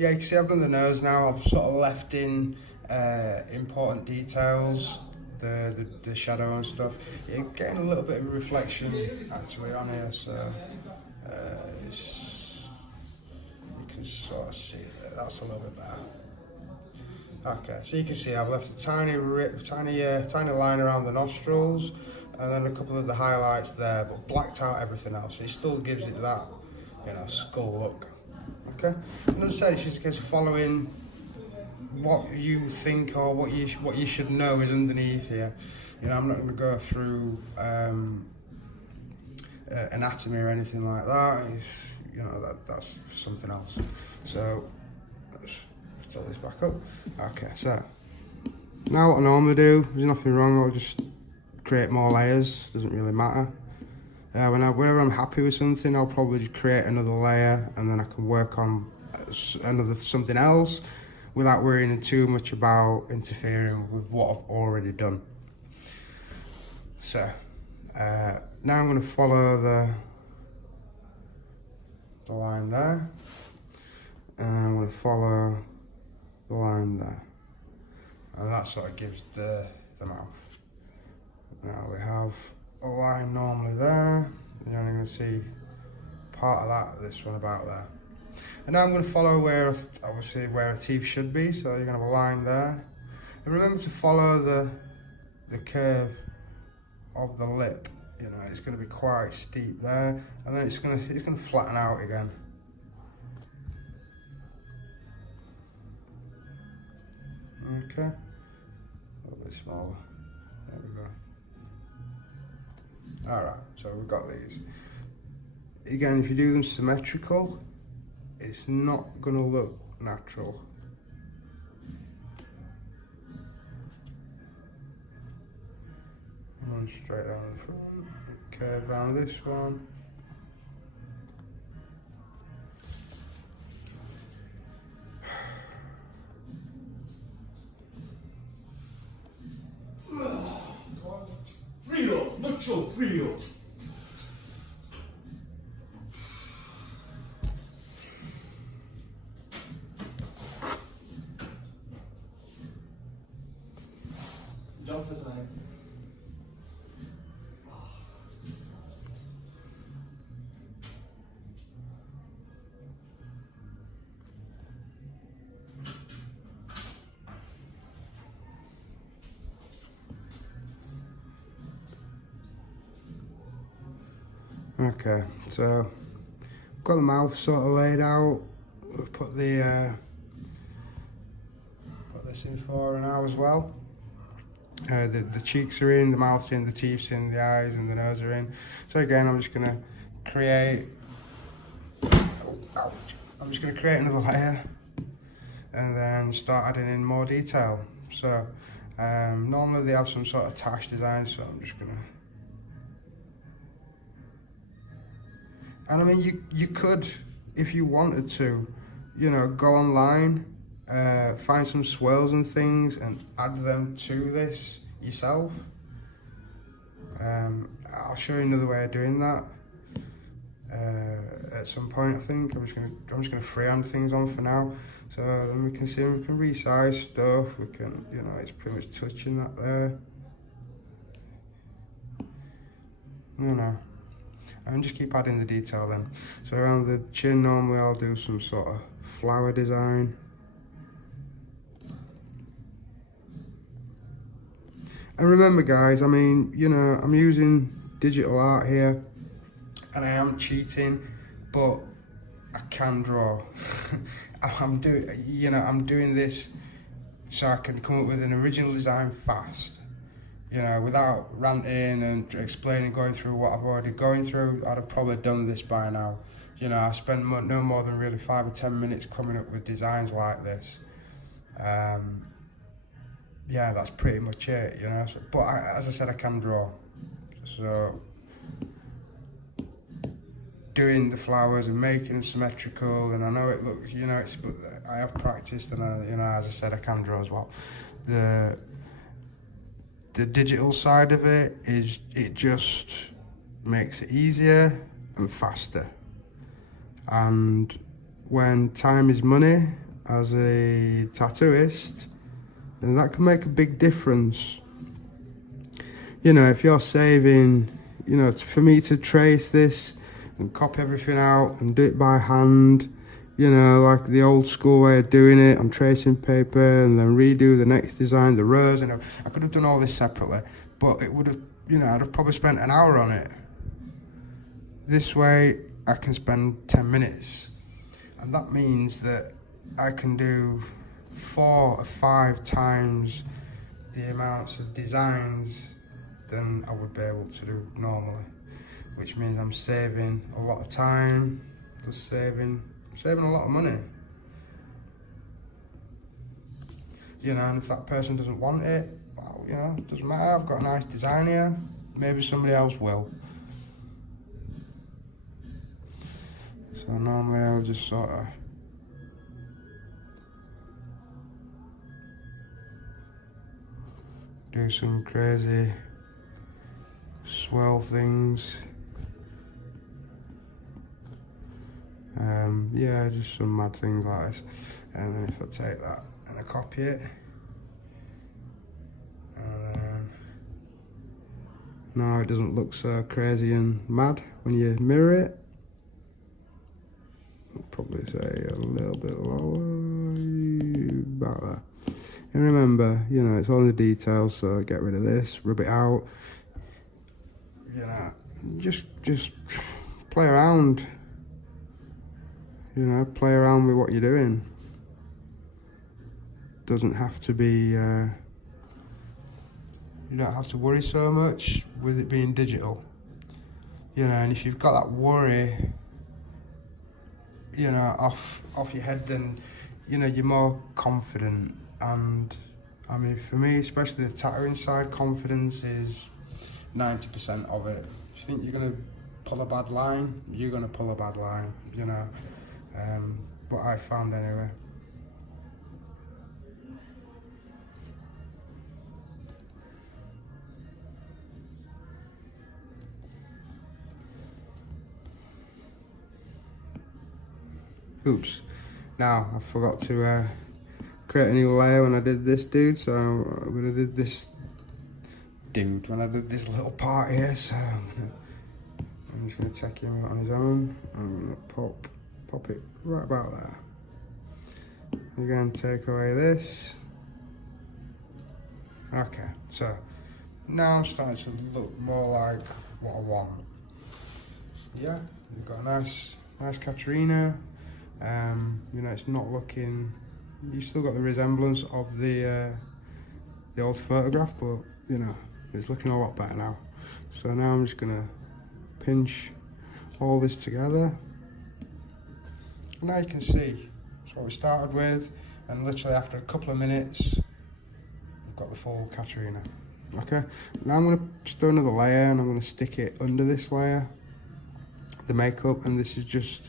Yeah, you can see I've done the nose now. I've sort of left in important details, the shadow and stuff. You're getting a little bit of reflection actually on here, so you can sort of see that. That's a little bit better. Okay, so you can see I've left a tiny line around the nostrils, and then a couple of the highlights there, but blacked out everything else. So it still gives it that, skull look. Okay, and as I said, it's just a case of following what you think or what you should know is underneath here. I'm not going to go through anatomy or anything like that. That's something else. So let's tilt this back up. Okay, so now what I normally do, there's nothing wrong. I'll just create more layers. Doesn't really matter. Whenever I'm happy with something, I'll probably just create another layer, and then I can work on something else without worrying too much about interfering with what I've already done. So now I'm going to follow the line there, and I'm going to follow the line there, and that sort of gives the mouth. Now we have a line normally there, and you're only going to see part of this one about there. And now I'm going to follow where a teeth should be, so you're going to have a line there. And remember to follow the curve of the lip. It's going to be quite steep there, and then it's going to flatten out again. Okay, a little bit smaller. There we go. Alright, so we've got these. Again, if you do them symmetrical, it's not going to look natural. One straight down the front, curve around this one. Frío, mucho frío. Jump for time. Okay, so got the mouth sort of laid out. We've put the put this in for now as well. The cheeks are in, the mouth's in, the teeth's in, the eyes and the nose are in. So again, I'm just gonna create. I'm just gonna create another layer, and then start adding in more detail. So normally they have some sort of tash design, so I'm just gonna. And I mean, you could, if you wanted to, go online, find some swirls and things and add them to this yourself. I'll show you another way of doing that at some point. I think I'm just gonna freehand things on for now. So then we can see, we can resize stuff. We can, it's pretty much touching that there. And just keep adding the detail then. So around the chin, normally I'll do some sort of flower design. And remember guys, I mean, I'm using digital art here, and I am cheating, but I can draw. I'm doing this so I can come up with an original design fast. Without ranting and explaining, going through what I've already going through. I'd have probably done this by now. I spent no more than really 5 or 10 minutes coming up with designs like this. Yeah, that's pretty much it, but as I said, I can draw. So doing the flowers and making them symmetrical, and I know it looks, but I have practiced, and as I said, I can draw as well. The digital side of it just makes it easier and faster. And when time is money, as a tattooist, then that can make a big difference. You know, if you're saving, you know, for me to trace this and copy everything out and do it by hand, you know, like the old school way of doing it, I'm tracing paper and then redo the next design, the rows, you know, I could have done all this separately, but it would have, you know, I'd have probably spent an hour on it. This way, I can spend 10 minutes. And that means that I can do 4 or 5 times the amounts of designs than I would be able to do normally, which means I'm saving a lot of time, just saving a lot of money. You know, and if that person doesn't want it, well, you know, it doesn't matter, I've got a nice design here, maybe somebody else will. So normally I'll just sort of do some crazy swell things. Yeah, just some mad things like this. And then if I take that and I copy it, and then now it doesn't look so crazy and mad when you mirror it. I'll probably say a little bit lower, about that. And remember, you know, it's only the details, so get rid of this, rub it out. You know, just play around. You know, play around with what you're doing. Doesn't have to be, you don't have to worry so much with it being digital. You know, and if you've got that worry, you know, off your head, then, you know, you're more confident. And I mean, for me, especially the tattooing side, confidence is 90% of it. If you think you're gonna pull a bad line, you're gonna pull a bad line, you know. What I found anyway. Oops. Now, I forgot to create a new layer when I did this dude, so when I did this little part here, so I'm just going to take him out on his own. I'm going to pop it right about there. Again, take away this. Okay, so now I'm starting to look more like what I want. Yeah, you've got a nice Katarina. You know, it's not looking, you still got the resemblance of the old photograph, but you know, it's looking a lot better now. So now I'm just gonna pinch all this together. Now you can see that's what we started with, and literally after a couple of minutes, I've got the full Katarina. Okay, now I'm gonna just do another layer, and I'm gonna stick it under this layer, the makeup, and this is just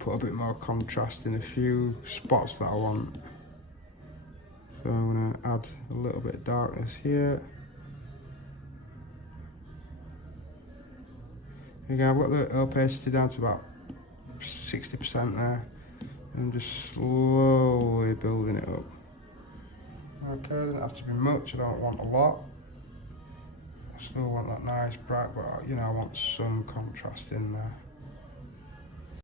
put a bit more contrast in a few spots that I want. So I'm going to add a little bit of darkness here. Again, I've got the opacity down to about 60% there. And just slowly building it up. Okay, doesn't have to be much, I don't want a lot. I still want that nice bright, but you know, I want some contrast in there.